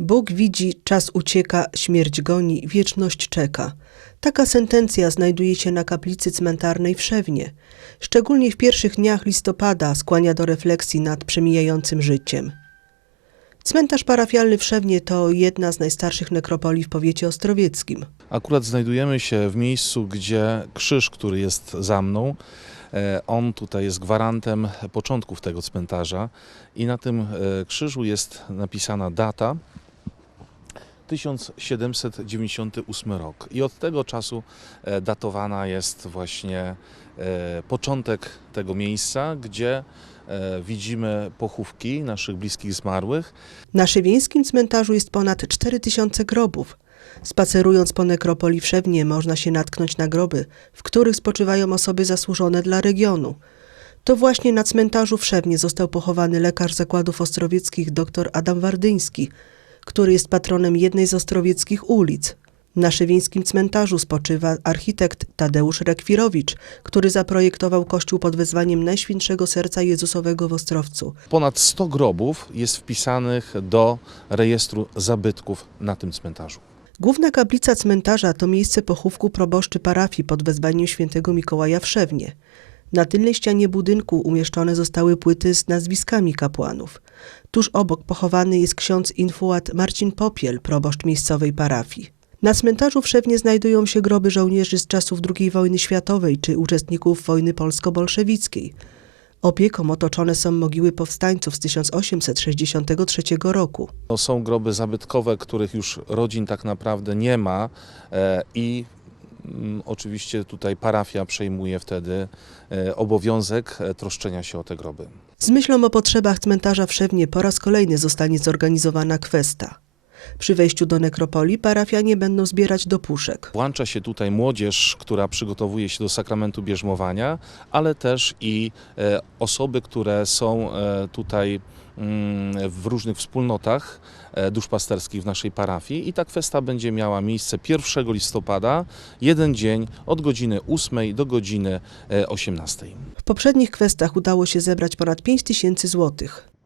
Bóg widzi, czas ucieka, śmierć goni, wieczność czeka. Taka sentencja znajduje się na kaplicy cmentarnej w Szewnie. Szczególnie w pierwszych dniach listopada skłania do refleksji nad przemijającym życiem. Cmentarz parafialny w Szewnie to jedna z najstarszych nekropolii w powiecie ostrowieckim. Akurat znajdujemy się w miejscu, gdzie krzyż, który jest za mną, e, on tutaj jest gwarantem początków tego cmentarza i na tym e, krzyżu jest napisana data 1798 rok. I od tego czasu e, datowana jest właśnie e, początek tego miejsca, gdzie e, widzimy pochówki naszych bliskich zmarłych. Na szewińskim cmentarzu jest ponad 4000 grobów. Spacerując po nekropolii w Szewnie można się natknąć na groby, w których spoczywają osoby zasłużone dla regionu. To właśnie na cmentarzu w Szewnie został pochowany lekarz zakładów ostrowieckich dr Adam Wardyński, który jest patronem jednej z ostrowieckich ulic. Na szewińskim cmentarzu spoczywa architekt Tadeusz Rekwirowicz, który zaprojektował kościół pod wezwaniem Najświętszego Serca Jezusowego w Ostrowcu. Ponad 100 grobów jest wpisanych do rejestru zabytków na tym cmentarzu. Główna kaplica cmentarza to miejsce pochówku proboszczy parafii pod wezwaniem świętego Mikołaja w Szewnie. Na tylnej ścianie budynku umieszczone zostały płyty z nazwiskami kapłanów. Tuż obok pochowany jest ksiądz infuat Marcin Popiel, proboszcz miejscowej parafii. Na cmentarzu w Szewnie znajdują się groby żołnierzy z czasów II wojny światowej czy uczestników wojny polsko-bolszewickiej. Opieką otoczone są mogiły powstańców z 1863 roku. To są groby zabytkowe, których już rodzin tak naprawdę nie ma e, i oczywiście tutaj parafia przejmuje wtedy e, obowiązek e, troszczenia się o te groby. Z myślą o potrzebach cmentarza w Szewnie po raz kolejny zostanie zorganizowana kwesta. Przy wejściu do nekropolii parafianie będą zbierać do puszek. Włącza się tutaj młodzież, która przygotowuje się do sakramentu bierzmowania, ale też i e, osoby, które są e, tutaj mm, w różnych wspólnotach e, duszpasterskich w naszej parafii i ta kwesta będzie miała miejsce 1 listopada, jeden dzień od godziny 8 do godziny e, 18. W poprzednich kwestach udało się zebrać ponad 5 tysięcy złotych.